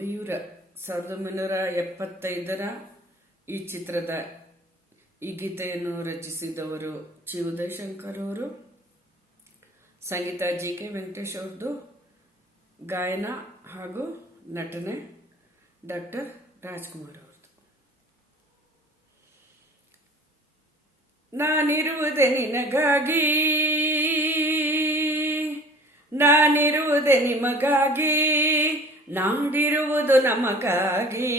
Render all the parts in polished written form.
ಮಯೂರ 1975 ಈ ಚಿತ್ರದ ಈ ಗೀತೆಯನ್ನು ರಚಿಸಿದವರು ಚಿ ಉದಯಶಂಕರ್ ಅವರು, ಸಂಗೀತ ಜಿ ಕೆ ವೆಂಕಟೇಶ್ ಅವ್ರದ್ದು, ಗಾಯನ ಹಾಗೂ ನಟನೆ ಡಾಕ್ಟರ್ ರಾಜ್ಕುಮಾರ್ ಅವ್ರದ್ದು. ನಾನಿರುವುದೇ ನಿನಗಾಗಿ, ನಾನಿರುವುದೇ ನಿಮಗಾಗಿ, ನಾಡಿರುವುದು ನಮಗಾಗಿ,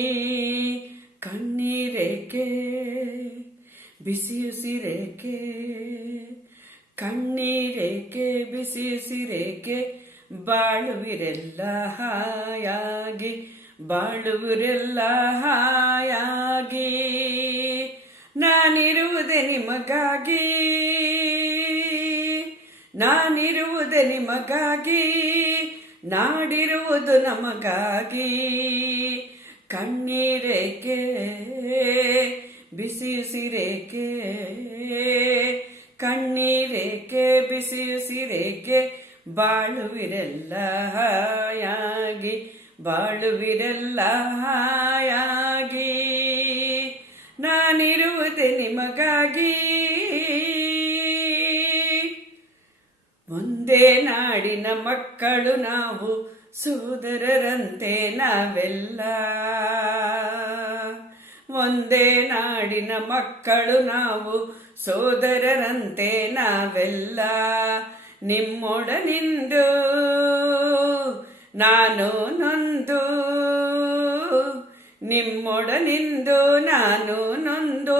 ಕಣ್ಣೀರೇಕೆ ಬಿಸಿಯುಸಿರೇಕೆ, ಕಣ್ಣೀರೇಕೆ ಬಿಸಿಯುಸಿರೇಕೆ, ಬಾಳುವಿರೆಲ್ಲ ಹಾಯಾಗಿ, ಬಾಳುವಿರೆಲ್ಲ ಹಾಯಾಗಿ, ನಾನಿರುವುದೇ ನಿಮಗಾಗಿ, ನಾನಿರುವುದೇ ನಿಮಗಾಗಿ, ನಾಡಿರುವುದು ನಮಗಾಗಿ, ಕಣ್ಣೀರೇಕೆ ಬಿಸಿಯುಸಿರೇಕೆ, ಕಣ್ಣೀರೇಕೆ ಬಿಸಿಯುಸಿರೇಕೆ, ಬಾಳುವಿರೆಲ್ಲ ಹಾಯಾಗಿ, ಬಾಳುವಿರೆಲ್ಲ ಹಾಯಾಗಿ, ನಾನಿರುವುದೇ ನಿಮಗಾಗಿ. ಒಂದೇ ನಾಡಿನ ಮಕ್ಕಳು ನಾವು, ಸೋದರರಂತೆ ನಾವೆಲ್ಲ, ಒಂದೇ ನಾಡಿನ ಮಕ್ಕಳು ನಾವು, ಸೋದರರಂತೆ ನಾವೆಲ್ಲ, ನಿಮ್ಮೊಡನಿಂದು ನಾನು ನೊಂದು, ನಿಮ್ಮೊಡನಿಂದು ನಾನು ನೊಂದು,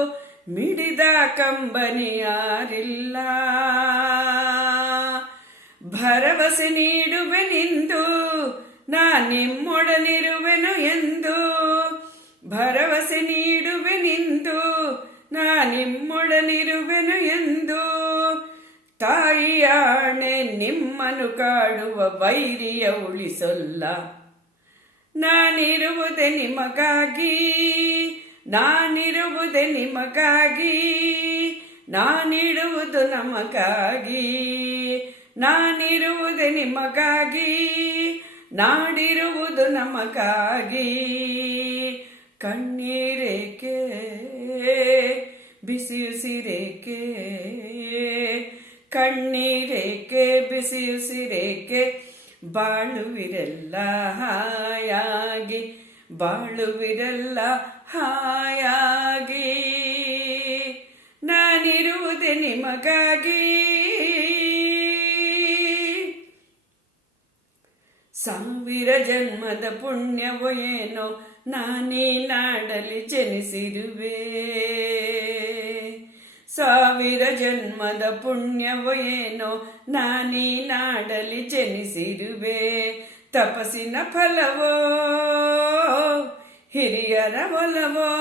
ಮಿಡಿದ ಕಂಬನಿಯಾರಿಲ್ಲ, ಭರವಸೆ ನೀಡುವೆನೆಂದು ನಾ ನಿಮ್ಮೊಡನಿರುವೆನು ಎಂದು, ಭರವಸೆ ನೀಡುವೆನೆಂದು ನಾ ನಿಮ್ಮೊಡನಿರುವೆನು ಎಂದು, ತಾಯಿಯ ಆಣೆ ನಿಮ್ಮನ್ನು ಕಾಡುವ ವೈರಿಯ ಉಳಿಸೊಲ್ಲ, ನಾನಿರುವುದೇ ನಿಮಗಾಗಿ, ನಾನಿರುವುದೇ ನಿಮಗಾಗಿ, ನಾನಿಡುವುದು ನಮಗಾಗಿ, ನಾನಿರುವುದೇ ನಿಮಗಾಗಿ, ನಾಡಿರುವುದು ನಮಗಾಗಿ, ಕಣ್ಣೀರೇಕೆ ಬಿಸಿಯುಸಿರೇಕೆ, ಕಣ್ಣೀರೇಕೆ ಬಿಸಿಯುಸಿರೇಕೆ, ಬಾಳುವಿರೆಲ್ಲ ಹಾಯಾಗಿ, ಬಾಳುವಿರೆಲ್ಲ ಹಾಯಾಗಿ, ನಾನಿರುವುದೇ ನಿಮಗಾಗಿ. ಸಾವಿರ ಜನ್ಮದ ಪುಣ್ಯವೋ ಏನೋ ನಾನೀ ನಾಡಲಿ ಜನಿಸಿರುವೆ, ಸಾವಿರ ಜನ್ಮದ ಪುಣ್ಯವೋ ಏನೋ ನಾನೀ ನಾಡಲಿ ಜನಿಸಿರುವೆ, ತಪಸ್ಸಿನ ಫಲವೋ ಹಿರಿಯರ ಒಲವೋ,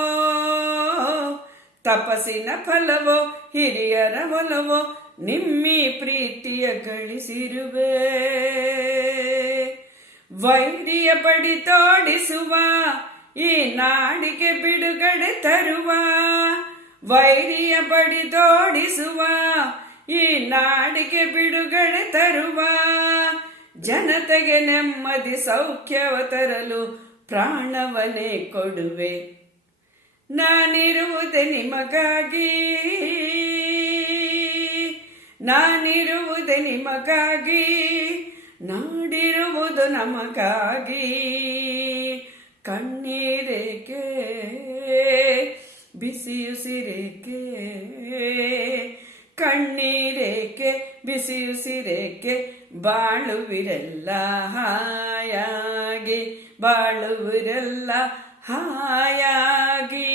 ತಪಸ್ಸಿನ ಫಲವೋ ಹಿರಿಯರ ಒಲವೋ, ನಿಮ್ಮಿ ಪ್ರೀತಿಯ ಗಳಿಸಿರುವೆ, ವೈರಿಯ ಬಡಿ ತೋಡಿಸುವ ಈ ನಾಡಿಗೆ ಬಿಡುಗಡೆ ತರುವ, ವೈರಿಯ ಬಡಿ ತೋಡಿಸುವ ಈ ನಾಡಿಗೆ ಬಿಡುಗಡೆ ತರುವ, ಜನತೆಗೆ ನೆಮ್ಮದಿ ಸೌಖ್ಯವ ತರಲು ಪ್ರಾಣವನ್ನೇ ಕೊಡುವೆ, ನಾನಿರುವುದೇ ನಿಮಗಾಗಿ, ನಾನಿರುವುದೇ ನಿಮಗಾಗಿ, ನಾಡಿರುವುದು ನಮಗಾಗಿ, ಕಣ್ಣೀರೇಕೆ ಬಿಸಿಯುಸಿರೇಕೆ, ಕಣ್ಣೀರೇಕೆ ಬಿಸಿಯುಸಿರೇಕೆ, ಬಾಳುವಿರೆಲ್ಲ ಹಾಯಾಗಿ, ಬಾಳುವಿರೆಲ್ಲ ಹಾಯಾಗಿ.